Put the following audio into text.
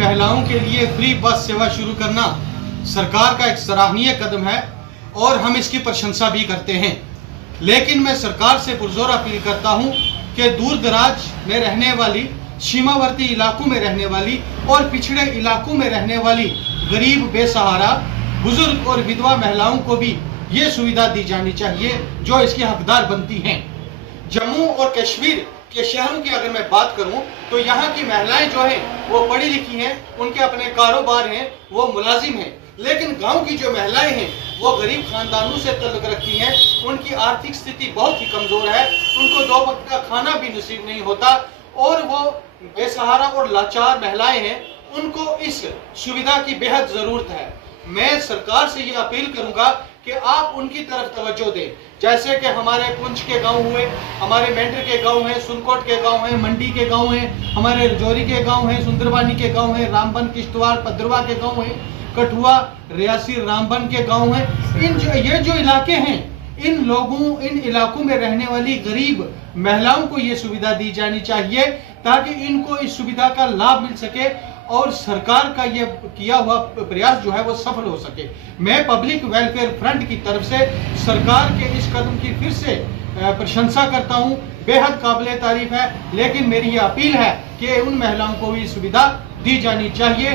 महिलाओं के लिए फ्री बस सेवा शुरू करना सरकार का एक सराहनीय कदम है और हम इसकी प्रशंसा भी करते हैं। लेकिन मैं सरकार से पुरजोर अपील करता हूं कि दूर दराज में रहने वाली, सीमावर्ती इलाकों में रहने वाली और पिछड़े इलाकों में रहने वाली गरीब, बेसहारा, बुजुर्ग और विधवा महिलाओं को भी ये सुविधा दी जानी चाहिए जो इसकी हकदार बनती हैं। जम्मू और कश्मीर के शहरों की अगर मैं बात करूं तो यहाँ की महिलाएं जो हैं वो पढ़ी लिखी हैं, उनके अपने कारोबार हैं, वो मुलाजिम हैं। लेकिन गांव की जो महिलाएं हैं वो गरीब खानदानों से ताल्लुक रखती हैं, उनकी आर्थिक स्थिति बहुत ही कमजोर है, उनको 2 वक्त का खाना भी नसीब नहीं होता और वो बेसहारा और लाचार महिलाएं हैं, उनको इस सुविधा की बेहद जरूरत है। मैं सरकार से ये अपील करूंगा कि आप उनकी तरफ तवज्जो दें। जैसे कि हमारे पुंछ के गांव हुए, हमारे मेंढर के गांव हैं, सुनकोट के गांव हैं, मंडी के गांव हैं, हमारे रजौरी के गांव हैं, सुंदरबानी के गांव हैं, रामबन, किश्तवाड़, पद्रवा के गांव हैं, कठुआ, रियासी, रामबन के गांव हैं। ये जो इलाके हैं, इन इलाकों में रहने वाली गरीब महिलाओं को ये सुविधा दी जानी चाहिए ताकि इनको इस सुविधा का लाभ मिल सके और सरकार का ये किया हुआ प्रयास जो है वो सफल हो सके। मैं पब्लिक वेलफेयर फ्रंट की तरफ से सरकार के इस कदम की फिर से प्रशंसा करता हूं, बेहद काबिले तारीफ है। लेकिन मेरी ये अपील है कि उन महिलाओं को भी सुविधा दी जानी चाहिए।